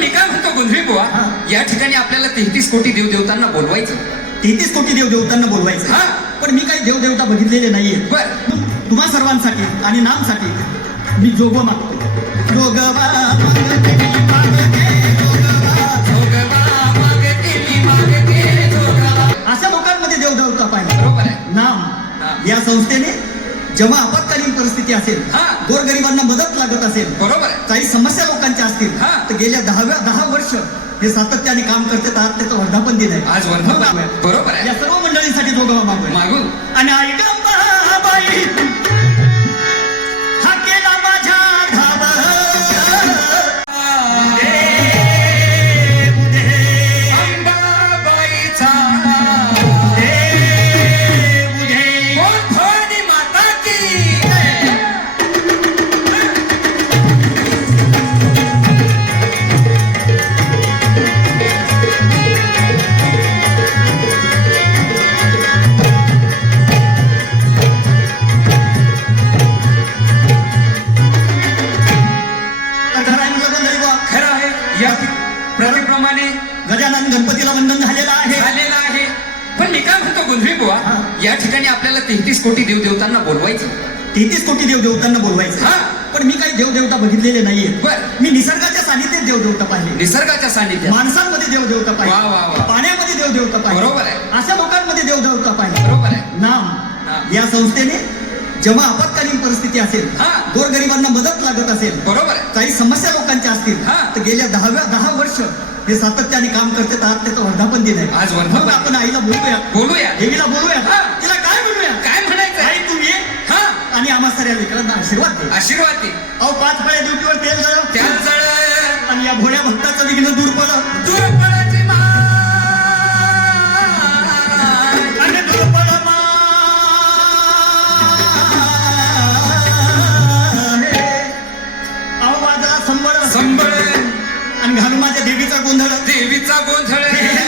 मी काय म्हणतो गोंधळी बुवा? हा. या ठिकाणी आपल्याला तेहतीस कोटी देवदेवतांना बोलवायचं. तेहतीस कोटी देव देवतांना बोलवायचं. हा. पण मी काही देव देवता बघितलेले नाहीये. बर. तुम्हा सर्वांसाठी आणि नामसाठी मी जोग मागतो. जोगवा मागते, जोगवा. अशा लोकांमध्ये देव देवता पाहिजे. बरोबर आहे. हा. नाम या संस्थेने जेव्हा आपत्कालीन परिस्थिती असेल हा. गोरगरिबांना मदत लागत असेल बरोबर काही समस्या लोकांच्या असतील हा. तर गेल्या दहाव्या दहा वर्ष हे सातत्याने काम करते आज त्याचं वर्धापन दिन आहे आज वर्धापन. बरोबर आहे. या सर्व मंडळींसाठी जोगवा मागूया मागून आणि ऐकंबाबाई तेहतीस कोटी देवदेवतांना बोलवायचं तेहतीस कोटी देव देवतांना बोलवायचं हा. पण मी काही देव देवता बघितलेले नाहीये बर. मी निसर्गाच्या सानिध्यात देव देवता पाहिले निसर्गाच्या सानिध्यात माणसांमध्ये देव देवता वा, वा, वा. पाहिजे पाण्यामध्ये देव देवता पाहिजे बरोबर आहे. अशा लोकांमध्ये देव देवता पाहिजे बरोबर आहे. नाम या संस्थेने जेव्हा आपत्कालीन परिस्थिती असेल हा. गोरगरिबांना मदत लागत असेल बरोबर आहे काही समस्या लोकांच्या असतील हा. तर गेल्या दहाव्या दहा वर्ष हे सातत्याने काम करते आज त्याचं वर्धापन दिन आहे आज वर्धापन. आपण आईला बोलूया बोलूया देवीला बोलूया हा. सगळ्या लेकरांना आशीर्वाद दे. आशीर्वाद दे. अहो पाच फळ्या ड्युटीवर तेल जळ त्या जळ आणि या भोळ्या भक्ताचं विघ्न दूर पड दुर्बळाची माय. आणि दूर पड अहो संबळ संबळ. आणि घालू माझ्या देवीचा गोंधळ. देवीचा गोंधळ.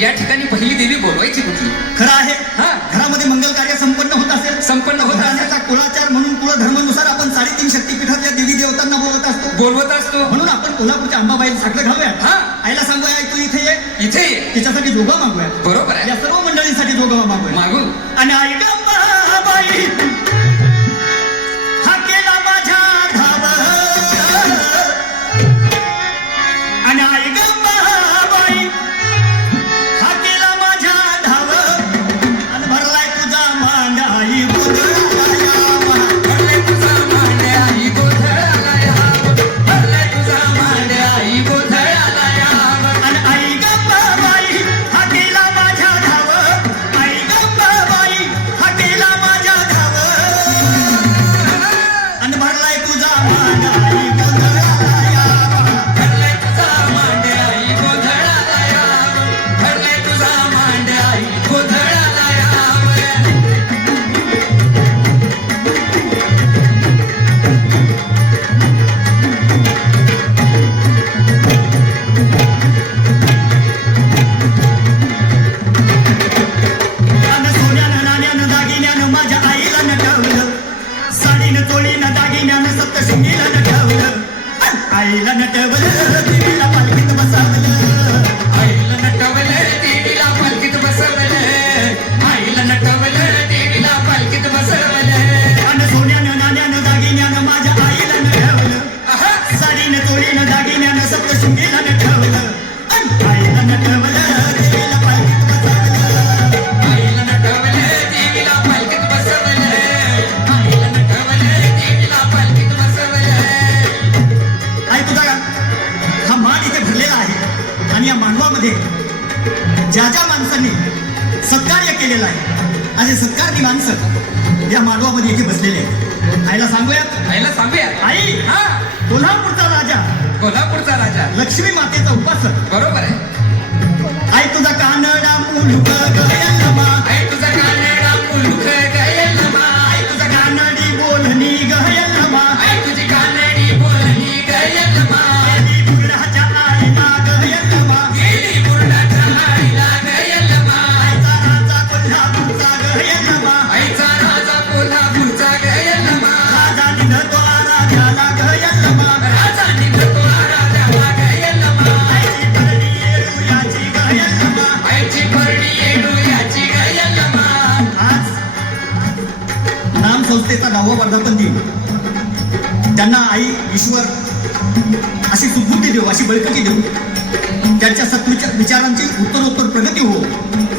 या ठिकाणी पहिली देवी बोलवायची कुठली? खरं आहे. हा. घरामध्ये मंगल कार्य संपन्न होत असेल. संपन्न होत असेल. घराण्याचा कुळाचार म्हणून कुळधर्मानुसार आपण साडेतीन शक्तीपीठातल्या देवी देवतांना बोलत असतो. बोलवत असतो. म्हणून आपण कोल्हापूरच्या अंबाबाईला साखर घालूया हा. आईला सांगूया आई तू इथे ये. इथे ये. तिच्यासाठी जोगा मागूया बरोबर आहे. या सर्व मंडळींसाठी जोगा मागूया मागून आणि ऐका अंबाबाई आईला सांगूयात? आईला सांगूया आई! हा? कोल्हापूरचा राजा. कोल्हापूरचा राजा. लक्ष्मी मातेचा उपासक. बरोबर आहे. आई तुझा कानडा मुलगा त्यांची बळकटी देऊ. त्यांच्या सत्विचार विचारांची उत्तरोत्तर प्रगती हो.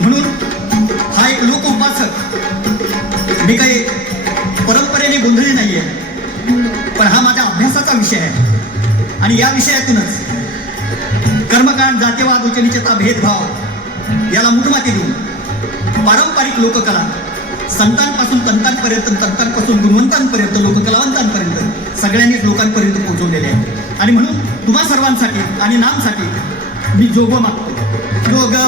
म्हणून हा एक लोक उपासक मी काही परंपरेने गोंधळी नाही आहे पण हा माझ्या अभ्यासाचा विषय आहे. आणि या विषयातूनच कर्मकांड जातीवाद उचनीचेचा भेदभाव याला मुठमाती देऊन पारंपरिक लोककला संतांपासून तंतांपर्यंत तंतांपासून गुणवंतांपर्यंत लोककलावंतांपर्यंत सगळ्यांनीच लोकांपर्यंत पोहोचवलेले आहे आणि म्हणून तुम्हा सर्वांसाठी आणि नामसाठी मी जोगो मागतो जोगवा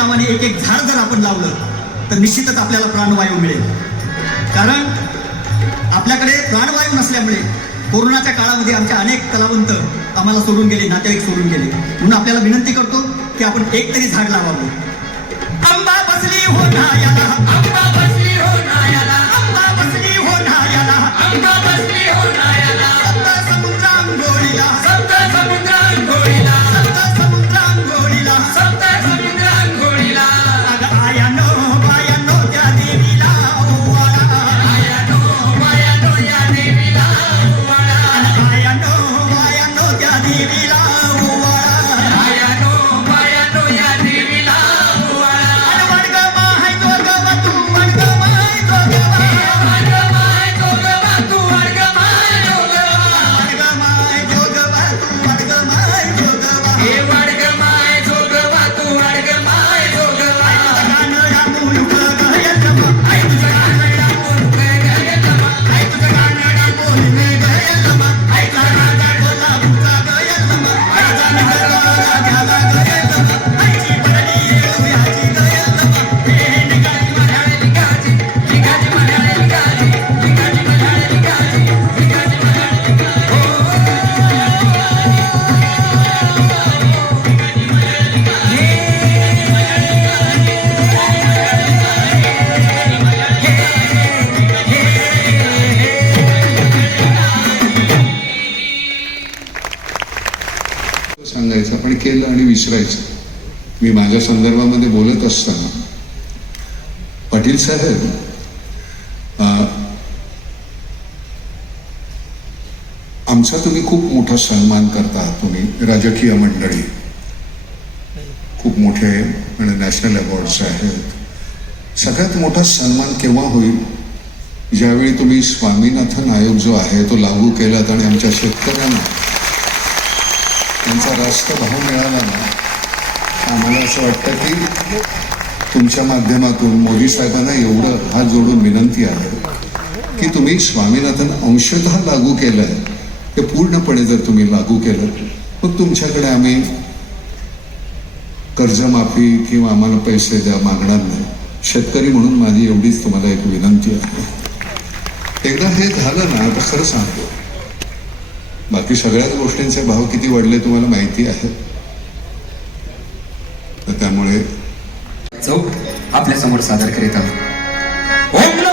नावाने एक एक झाड जर आपण लावलं तर निश्चितच आपल्याला प्राणवायू मिळेल. कारण आपल्याकडे प्राणवायू नसल्यामुळे कोरोनाच्या काळामध्ये आमच्या अनेक कलावंत आम्हाला सोडून गेले नातेवाईक सोडून गेले. म्हणून आपल्याला विनंती करतो की आपण एक तरी झाड लावावं. आंबा बसली हो नायाला आंबा बसली हो नायाला आंबा बसली हो आंबा बसली हो या संदर्भामध्ये बोलत असताना पाटील साहेब आमचा तुम्ही खूप मोठा सन्मान करता तुम्ही राजकीय मंडळी. खूप मोठे म्हणजे नॅशनल अवॉर्ड्स आहेत. सगळ्यात मोठा सन्मान केव्हा होईल? ज्यावेळी तुम्ही स्वामीनाथन आयोग जो आहे तो लागू केलात आणि आमच्या शेतकऱ्यांना त्यांचा रास्त भाव मिळाला ना आम्हाला असं वाटतं की तुमच्या माध्यमातून मोदी साहेबांना एवढं हात जोडून विनंती आहे की तुम्ही स्वामीनाथन अंशतः लागू केलं आहे ते पूर्णपणे जर तुम्ही लागू केलं मग तुमच्याकडे आम्ही कर्जमाफी किंवा आम्हाला पैसे द्या मागणार नाही. शेतकरी म्हणून माझी एवढीच तुम्हाला एक विनंती आहे. एकदा हे झालं ना आता खरं सांगतो. बाकी सगळ्याच गोष्टींचे भाव किती वाढले तुम्हाला माहिती आहे. तर त्यामुळे चौक आपल्यासमोर सादर करीत आहोत. ओम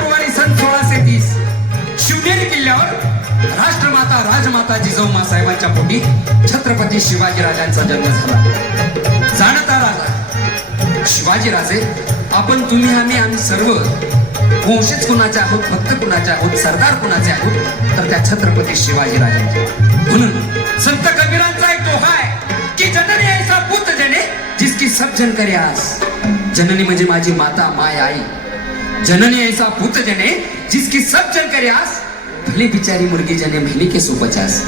फेब्रुवारी सन सोळाशे तीस. शिवनेरी किल्ल्यावर राष्ट्रमाता राजमाता जिजाऊमा साहेबांच्या पोटी छत्रपती शिवाजी राजांचा जन्म झाला. जाणता राजा शिवाजी राजे आपण तुम्ही आम्ही आम्ही सर्व वंशज कुणाचे आहोत भक्त कुणाचे आहोत सरदार कुणाचे आहोत तर त्या छत्रपती शिवाजी राजांचे. म्हणून संत कबीरांचा एक दोहा आहे की जननी ऐसा पुत जने जिसकी सब जन करे आस. जननी म्हणजे माझी माता माय आई. जननी ऐसा पुत जने जिसकी सब जन करे आस भले बिचारी मुर्गी जने महिने के सोपचास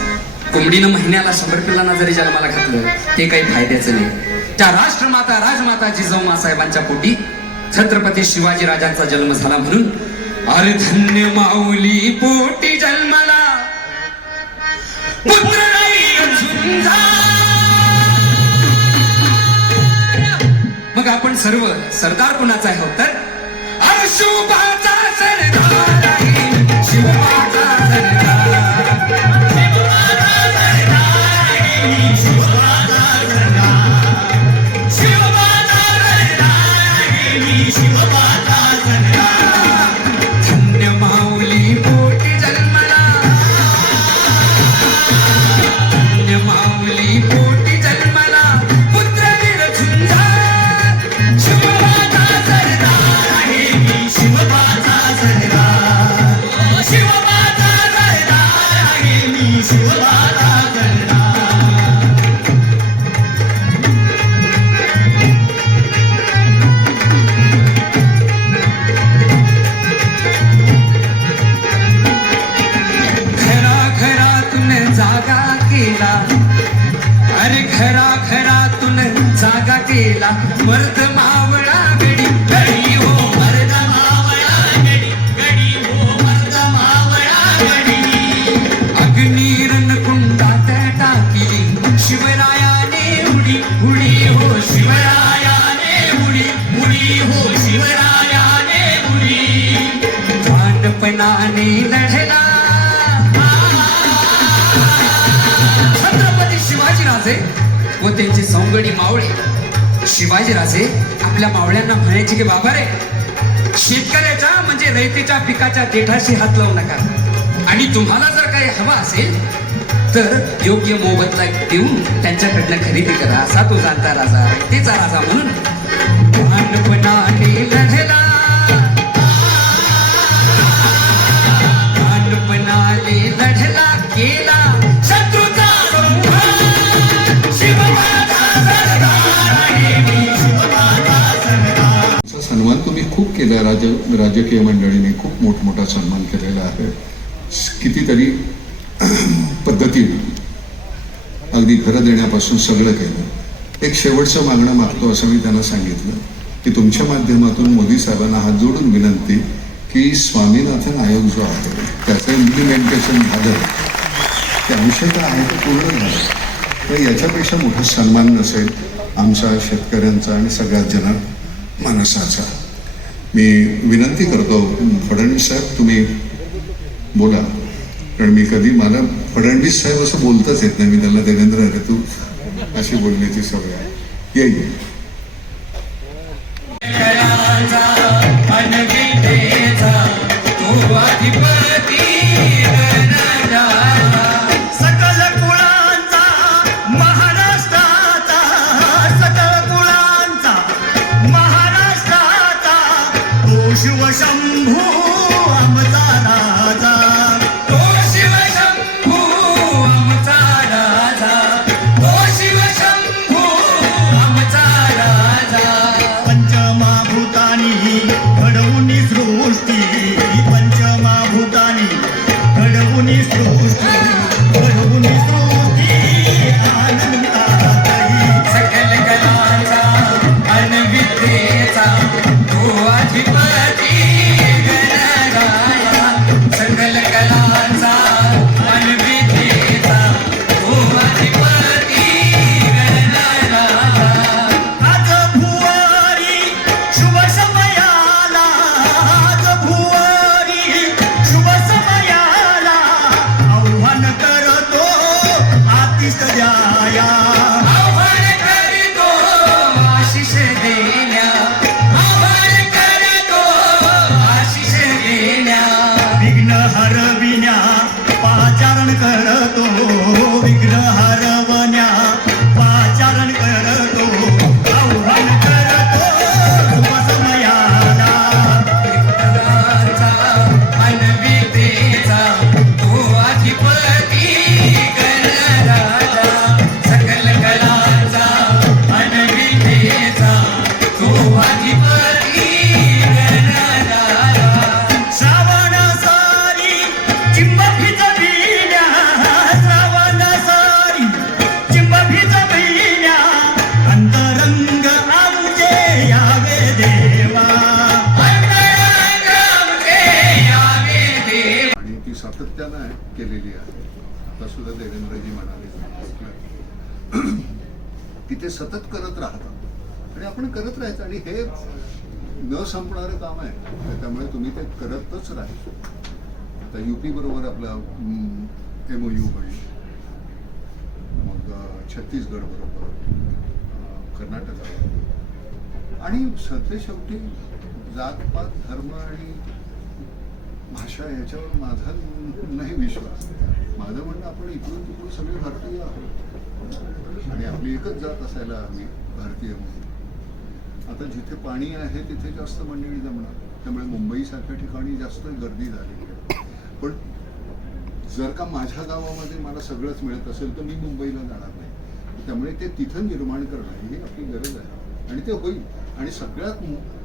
कोंबडीनं महिन्याला शंभर पिल्लांना जरी जन्माला घातलं ते काही फायद्याचं नाही. त्या राष्ट्रमाता राजमाता जिजाऊमा साहेबांच्या पोटी छत्रपती शिवाजी राजांचा जन्म झाला म्हणून अरे धन्य माऊली पोटी जन्माला. पुत्र मग आपण सर्व सरदार कुणाचा आहोत हो तर? शिवबाचा सरदार आहे शिवबाचा केला अरे खरा खरा तुन जागा केला. मर्द मावळे शिवाजीराजे आपल्या मावळ्यांना म्हणायचे की बाबा रे शेतकऱ्याच्या म्हणजे रयतेच्या पिकाच्या देठाशी हात लावू नका. आणि तुम्हाला जर काही हवा असेल तर योग्य मोबदला देऊन त्यांच्याकडनं खरेदी करा. असा तो जाणता राजा रयतेचा राजा म्हणून राजकीय मंडळीने खूप मोठमोठा सन्मान केलेला आहे. कितीतरी पद्धतीनं अगदी घरं देण्यापासून सगळं केलं. एक शेवटचं मागणं मागतो असं मी त्यांना सांगितलं की तुमच्या माध्यमातून मोदी साहेबांना हात जोडून विनंती की स्वामीनाथन आयोग जो आहे त्याचं इम्प्लिमेंटेशन झालं. ते अंशतः आहे ते पूर्ण झालं. तर याच्यापेक्षा मोठा सन्मान नसेल आमचा शेतकऱ्यांचा आणि सगळ्या जन मानसाचा मी विनंती करतो फडणवीस साहेब तुम्ही बोला. कारण मी कधी मला फडणवीस साहेब असं बोलताच येत नाही. मी त्यांना देवेंद्र अरे तू अशी बोलण्याची सवय आहे. येईल. आणि हे न संपणारं काम आहे. त्यामुळे तुम्ही ते करतच राहायचं आता युपी बरोबर आपला एम ओ यू होईल. मग छत्तीसगड बरोबर कर्नाटकाबरोबर आणि सध्या शेवटी जातपात धर्म आणि भाषा याच्यावर माझा नाही विश्वास. माझं म्हणणं आपण इकडून तिकडून सगळे भारतीय आहोत. आणि आपली एकच जात असायला हवी भारतीय म्हणून. आता जिथे पाणी आहे तिथे जास्त मंडळी जमणार. त्यामुळे मुंबईसारख्या ठिकाणी जास्त गर्दी झालेली आहे. पण जर का माझ्या गावामध्ये मला सगळंच मिळत असेल तर मी मुंबईला जाणार नाही. त्यामुळे ते तिथं निर्माण करणं ही आपली गरज आहे. आणि ते होईल. आणि सगळ्यात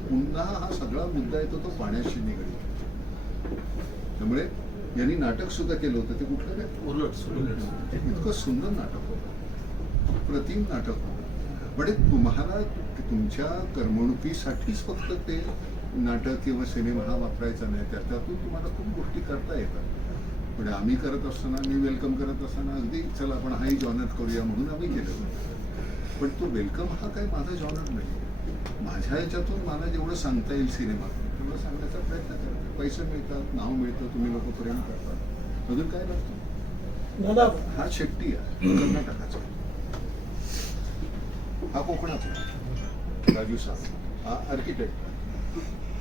पुन्हा हा सगळा मुद्दा येतो तो पाण्याशी निगडीत. त्यामुळे यांनी नाटक सुद्धा केलं होतं. ते कुठलं काय इतकं सुंदर नाटक होतं. प्रतिम नाटक होतं. म्हणजे तुम्हाला तुमच्या करमणुकीसाठीच फक्त ते नाटक किंवा सिनेमा हा वापरायचा नाही त्या त्यातून तुम्हाला खूप गोष्टी करता येतात. म्हणजे आम्ही करत असताना मी वेलकम करत असताना अगदी चला आपण हाही जॉनर करूया म्हणून आम्ही केलं पण तो वेलकम हा काही माझा जॉनर नाही. माझ्या याच्यातून मला जेवढं सांगता येईल सिनेमा तेवढं सांगण्याचा प्रयत्न करतो पैसे मिळतात नाव मिळतं तुम्ही लोक प्रेम करतात. अजून काय लागतं? हा शेट्टी आहे कर्नाटकाचा. हा कोकणातला राजू साहेब हा आर्किटेक्ट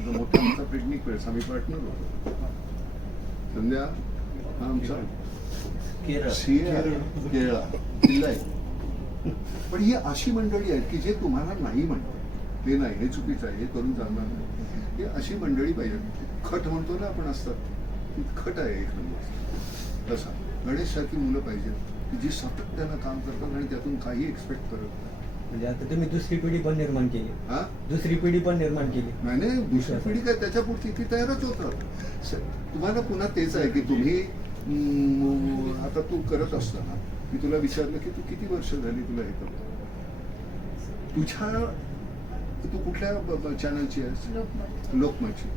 मोठा आमचा पिकनिक प्लेस आम्ही पार्टनर होतो. संध्या हा आमचा केरळ. आहे पण ही अशी मंडळी आहेत की जे तुम्हाला नाही म्हणते. ते नाही हे चुकीचं आहे हे करून चालणार नाही. ही अशी मंडळी पाहिजे. खट म्हणतो ना आपण असतात. ती खट आहे एक नंबर. तसा. गणेश सारखी मुलं पाहिजेत की जी सातत्यानं काम करतात आणि त्यातून काही एक्सपेक्ट करत नाही. म्हणजे आता तुम्ही दुसरी पिढी पण निर्माण केली. हा? दुसरी पिढी पण निर्माण केली. नाही नाही दुसरी पिढी काय त्याच्या पुढची ती तयारच होतं तुम्हाला पुन्हा तेच आहे की तुम्ही आता तू करत असताना मी तुला विचारलं की तू किती वर्ष झाली तुला हे करतो तुझ्या तू कुठल्या ब- ब- चॅनलची आहेस? लोकमतची.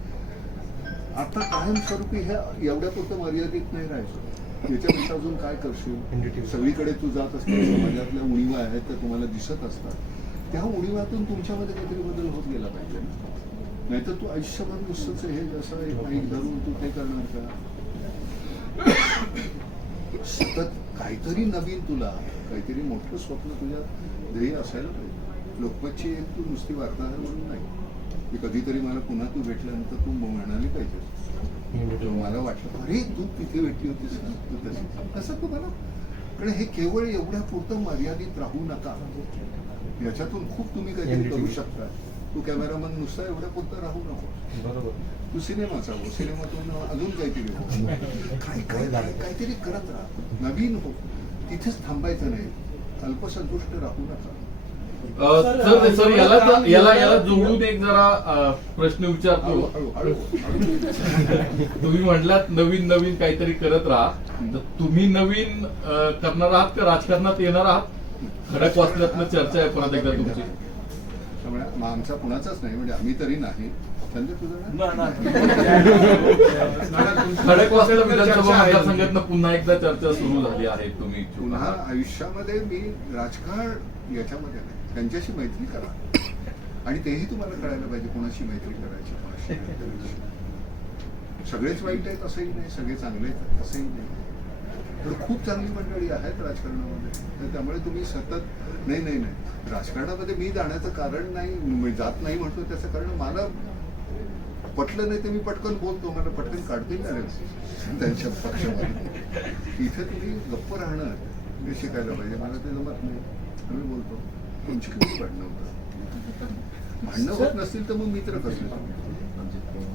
आता कायमस्वरूपी ह्या एवढ्या पुरतं मर्यादित नाही राहायचं. याच्यापेक्षा अजून काय करशील? सगळीकडे तू जात असते समाजातल्या उणीवा आहेत त्या तुम्हाला दिसत असतात. त्या उणीवातून तुमच्यामध्ये काहीतरी बदल होत गेला पाहिजे नाहीतर तू आयुष्यभर नुसतंच हे जसं एक धरून तू ते करणार का? सतत काहीतरी नवीन तुला काहीतरी मोठं स्वप्न तुझ्या ध्येय असायला पाहिजे. लोकमतची एक तू नुसती वार्ताहर म्हणून नाही. कधीतरी मला पुन्हा तू भेटल्यानंतर तू म्हणाली पाहिजे. मला वाटलं अरे तू तिथे भेटली होतीस ना? तू तशी. कसं तुम्हाला कारण हे केवळ एवढ्या पुरतं मर्यादित राहू नका. याच्यातून खूप तुम्ही काहीतरी करू शकता तू कॅमेरामन नुसता एवढ्या पुरतं राहू नको. बरोबर. तू सिनेमाचा हो सिनेमातून अजून काहीतरी हो. काय काय काहीतरी करत राहा. नवीन हो. तिथेच थांबायचं नाही. अल्पसंतुष्ट राहू नका. सर सर याला याला याला जोडून एक जरा प्रश्न विचारतो. तुम्ही म्हटलात नवीन नवीन काहीतरी करत राहा. तर तुम्ही नवीन करणार आहात का राजकारणात येणार आहात? खडक वाचल्यातनं चर्चा आहे परत एकदा तुमची. आमचा कुणाचाच नाही म्हणजे आम्ही तरी नाही? खडक वाचल्या विधानसभा मतदारसंघातनं पुन्हा एकदा चर्चा सुरू झाली आहे तुम्ही. पुन्हा. आयुष्यामध्ये मी राजकारण याच्यामध्ये नाही. त्यांच्याशी मैत्री करा. आणि तेही तुम्हाला कळायला पाहिजे कोणाशी मैत्री करायची कोणाशी करायची. सगळेच वाईट आहेत असंही नाही सगळे चांगले आहेत असंही नाही. तर खूप चांगली मंडळी आहेत राजकारणामध्ये. तर त्यामुळे तुम्ही सतत नाही नाही नाही. राजकारणामध्ये मी जाण्याचं कारण नाही मी जात नाही म्हणतो त्याचं कारण मला पटलं नाही तर मी पटकन बोलतो मला पटकन काढतील ना त्यांच्या पक्षामध्ये. इथं तुम्ही गप्प राहणं हे शिकायला पाहिजे. मला ते जमत नाही. आम्ही बोलतो. तुमची किती भांडणं होतं भांडणं होत नसतील तर मग मित्र कसले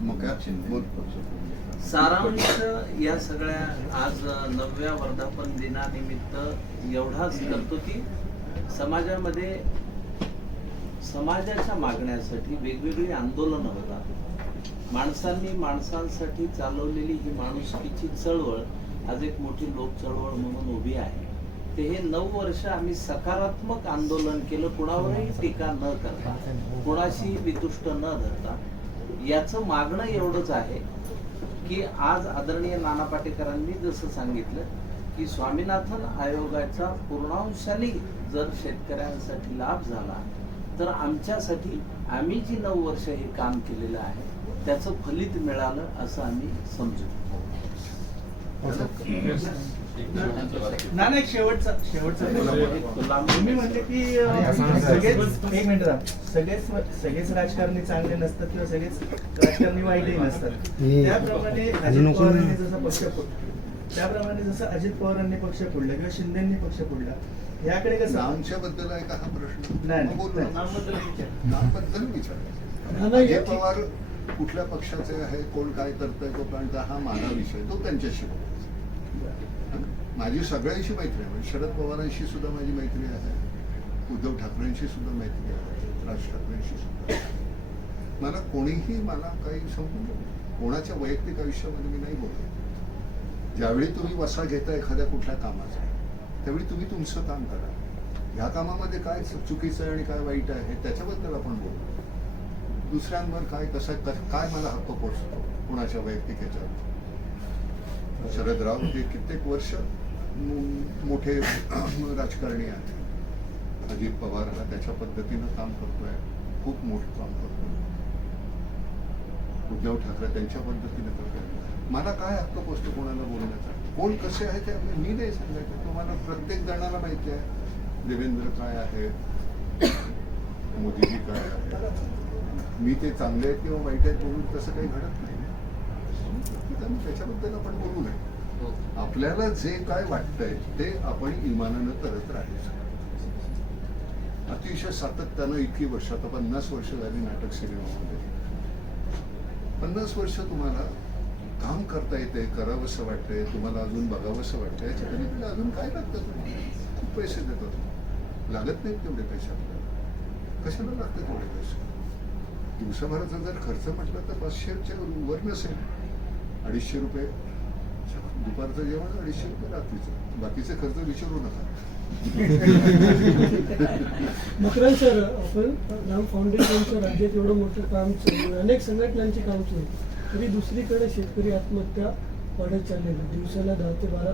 मग काय बोल सारांश या सगळ्या आज नवव्या वर्धापन दिनानिमित्त एवढाच करतो की समाजामध्ये समाजाच्या मागण्यासाठी वेगवेगळी आंदोलनं होतात. माणसांनी माणसांसाठी चालवलेली ही माणुसकीची चळवळ आज एक मोठी लोक चळवळ म्हणून उभी आहे. ते हे नऊ वर्ष आम्ही सकारात्मक आंदोलन केलं कुणावरही टीका न करता कुणाशी वितुष्ट न धरता. याचं मागणं एवढंच आहे की आज आदरणीय नाना पाटेकरांनी जसं सांगितलं की स्वामीनाथन आयोगाचा पूर्णांशाने जर शेतकऱ्यांसाठी लाभ झाला तर आमच्यासाठी आम्ही जी नऊ वर्ष हे काम केलेलं आहे त्याचं फलित मिळालं असं आम्ही समजू. ना नाही शेवटचा शेवटचा तुम्ही म्हणले की सगळेच एक मिनिट. सगळेच सगळेच राजकारणी चांगले नसतात किंवा सगळेच राजकारणी वाईटही नसतात. त्याप्रमाणे अजित पवारांनी जसा पक्ष फोडला त्याप्रमाणे जसं अजित पवारांनी पक्ष फोडला किंवा शिंदेनी पक्ष फोडला याकडे कसं नामच्या बद्दल आहे का हा प्रश्न. नामबद्दल विचार. नामबद्दल विचार. अजय पवार कुठल्या पक्षाचे आहे कोण काय करतंय तो प्लांट हा माझा विषय तो त्यांच्याशी बोल. माझी सगळ्यांशी मैत्री आहे. म्हणजे शरद पवारांशी सुद्धा माझी मैत्री आहे. उद्धव ठाकरेंशी सुद्धा मैत्री आहे. राज ठाकरेंशी सुद्धा मला कोणीही मला काही संबंध कोणाच्या वैयक्तिक आयुष्यामध्ये मी नाही बोलत. ज्यावेळी तुम्ही वसा घेता एखाद्या कुठल्या कामाचा त्यावेळी तुम्ही तुमचं काम करा. ह्या कामामध्ये काय चुकीचं आहे आणि काय वाईट आहे त्याच्याबद्दल आपण बोलू. दुसऱ्यांवर काय कसं काय मला हक्क पोचतो कुणाच्या वैयक्तिक शरद शरदराव हे कित्येक वर्ष मोठे राजकारणी आहेत. अजित पवार हा त्याच्या पद्धतीनं काम करतोय. खूप मोठं काम करतोय. उद्धव ठाकरे त्यांच्या पद्धतीने करतोय. मला काय हक्क पोचतो कोणाला बोलण्याचा? कोण कसे आहे ते मी नाही सांगायचं. तुम्हाला प्रत्येक जणाला माहिती आहे. देवेंद्र काय आहे? मोदीजी काय आहे. मी ते चांगले आहेत किंवा वाईट आहेत बोलून तसं काही घडत नाही. त्याच्याबद्दल आपण बोलू नये. आपल्याला जे काय वाटतंय ते आपण इमानानं करत राहायचं अतिशय सातत्यानं इतकी वर्ष आता पन्नास वर्ष झाली नाटक सिनेमामध्ये. पन्नास वर्ष तुम्हाला काम करता येते करावंसं वाटतंय तुम्हाला अजून बघावंसं वाटतंय याच्या पलीकडे अजून काय लागतं खूप पैसे देतात लागत नाहीत तेवढे पैसे आपल्याला. कशाला लागतं तेवढे पैसे? दिवसाभराचा जर खर्च म्हटलं तर पाचशेच्या वर नसेल अडीचशे रुपये दुपारचं जेवण अडीचशे रुपये रात्रीचं. बाकीचे खर्च विचारू नका. मकरन सर आपण राम फाउंडेशनचं राज्यात एवढं मोठं काम चालू आहे. अनेक संघटनांची काम चालू आहे. तरी दुसरीकडे शेतकरी आत्महत्या वाढत चाललेली आहे. दिवसाला दहा ते बारा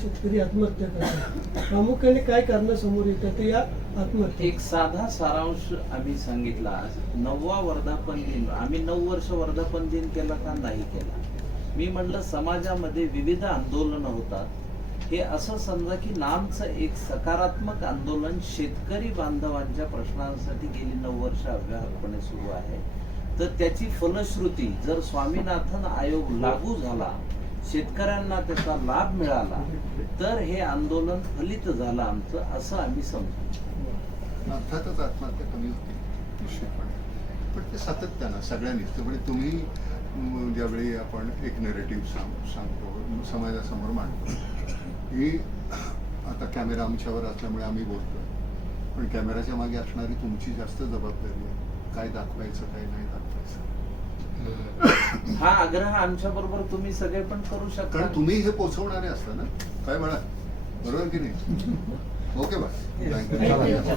शेतकरी आत्महत्या करतात. प्रामुख्याने काय कारणं समोर येतात ते या आत्महत्या एक साधा सारांश आम्ही सांगितला. आज नववा वर्धापन दिन. आम्ही नऊ वर्ष वर्धापन दिन केला का नाही केला? मी म्हणलं समाजामध्ये विविध आंदोलनं होतात. हे असं समजा की नामचं एक सकारात्मक आंदोलन शेतकरी बांधवांच्या प्रश्नांसाठी गेली नऊ वर्ष अव्याहतपणे सुरू आहे. तर त्याची फलश्रुती जर स्वामीनाथन आयोग लागू झाला शेतकऱ्यांना त्याचा लाभ मिळाला तर हे आंदोलन फलित झालं आमचं असं आम्ही समजू. अर्थातच आत्महत्या कमी होती निश्चितपणे. पण ते सातत्यानं सगळ्यांनीच. म्हणजे तुम्ही ज्यावेळी आपण एक नेरेटिव्ह सांग सांगतो समाजासमोर मांडतो ही आता कॅमेरा आमच्यावर असल्यामुळे आम्ही बोलतो पण कॅमेराच्या मागे असणारी तुमची जास्त जबाबदारी आहे. काय दाखवायचं काय नाही दाखवायचं. हा आग्रह आमच्या बरोबर तुम्ही सगळे पण करू शकता. कारण तुम्ही हे पोचवणारे असता ना. काय म्हणा? बरोबर की नाही? ओके बा. थँक्यू